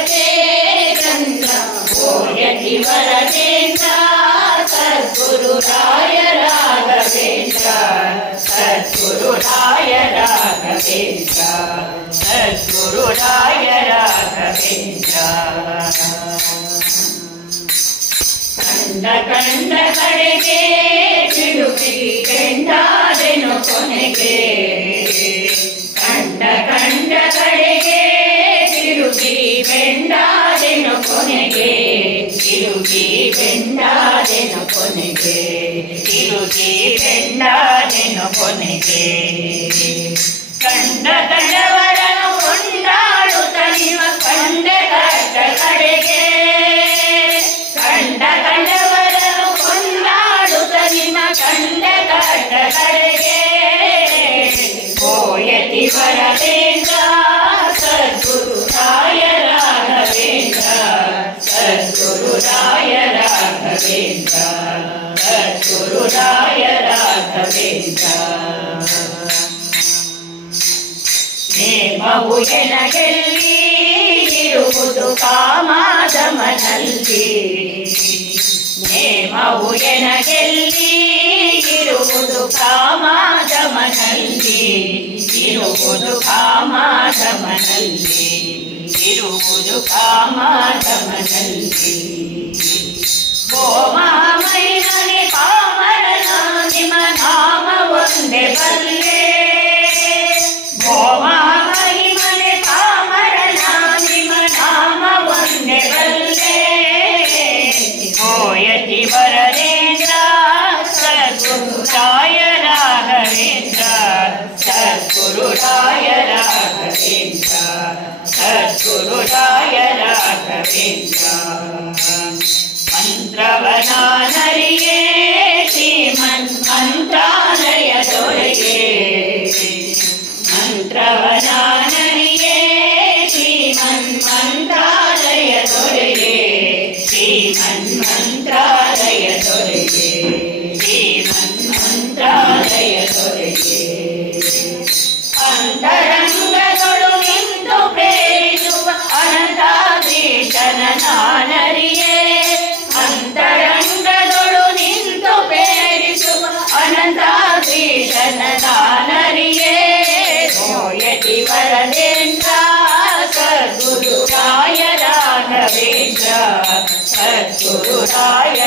ಜಗಕ್ಕೆ ಚಂದ್ರ ಓ ಯತಿ ವರದೇಂದ್ರ ಸದ್ಗುರು ರಾಯ ರಾಘವೇಂದ್ರ ಸದ್ಗುರು ರಾಯ ರಾಘವೇಂದ್ರ ಸದ್ಗುರು ರಾಯ ರಾಘವೇಂದ್ರ ಕಂಡ ಕಂಡ ಕಡೆಗೆ ಚಿಡುಕಿ ಕೆಂಡಾದೆನು ಕೊನೆಗೆ ಕಂಡ ಕಂಡ ಕಡೆಗೆ ತಿರುಗಿ ಬೆಂಡಾದೆನು ಕೊನೆಗೆ ತಿರುಗಿ ಬೆಂಡಾದೆನು ಕೊನೆಗೆ ತಿರುಗಿ ಬೆಂಡಾದೆನು ಕೊನೆಗೆ ಕಂಡ ಕಂಡವರನು ಕೊಂಡಾಡುತ್ತ ನಿಮ್ಮ ಕಂಡೆ ಕಟ್ಟ ಕಡೆಗೆ ಕಂಡ ಕಂಡವರನು ಕೊಂಡಾಡುತ್ತ ನಿಮ್ಮ ಕಂಡೆ ಕಟ್ಟ ಕಡೆಗೆ ಓ ಯತಿ ವರದೇಂದ್ರ ಸದ್ಗುರು ರಾಯ ರಾಘವೇಂದ್ರ ಸದ್ಗುರು ರಾಯ ರಾಘವೇಂದ್ರ ಸದ್ಗುರು ರಾಯ ರಾಘವೇಂದ್ರ ನೇಮವು ಎನಗೆಲ್ಲಿ ಇರುವುದು ಕಾಮಾಧಮನಲ್ಲಿ ನೇಮವು ಎನಗೆಲ್ಲಿ ಇರುವುದು ಕಾಮಾಧಮನಲ್ಲಿ ಇರುವುದು ಕಾಮಾಧಮನಲ್ಲಿ ಇರುವುದು ಕಾಮಾಧಮನಲ್ಲಿ ಓ ಮಹಾಮಹಿಮನೆ ಪಾಮರನ ನಿಮ್ಮ ನಾಮ ಒಂದೇ ಬಲ್ಲೆ ಓ ಮಹಾಮಹಿಮನೆ ಪಾಮರನ ನಿಮ್ಮ ನಾಮ ಒಂದೇ ಬಲ್ಲೆ ಓ ಯತಿ ವರದೇಂದ್ರ ಸದ್ಗುರು ರಾಯ ರಾಘವೇಂದ್ರ ಸದ್ಗುರು ರಾಯ ರಾಘವೇಂದ್ರ ಸದ್ಗುರು ರಾಯ ರಾಘವೇಂದ್ರ ಮಂತ್ರವನಾನರಿಯೇ ಶ್ರೀಮನ್ ಮಂತ್ರಾಲಯ ದೊರೆಗೆ ಮಂತ್ರವನಾನರಿಯೇ ಶ್ರೀಮನ್ ಮಂತ್ರಾಲಯ ದೊರೆಗೆ ಶ್ರೀಮನ್ ಮಂತ್ರಾಲಯ ದೊರೆಗೆ ಶ್ರೀಮನ್ ಮಂತ್ರಾಲಯ ದೊರೆಗೆ ಅಂತರಂಗದೊಳು ನಿಂತು ಪ್ರೇರಿಸುವ ಅನಂತಾಧೀಶನ ನಾನರಿಯೇ ಅಂತರಂಗದೊಳು ನಿಂತು ಪ್ರೇರಿಸುವ ಅನಂತಾಧೀಶನ ನಾನರಿಯೇ ಓ ಯತಿ ವರದೇಂದ್ರ ಸದ್ಗುರು ರಾಯ ರಾಘವೇಂದ್ರ ಸದ್ಗುರು ರಾಯ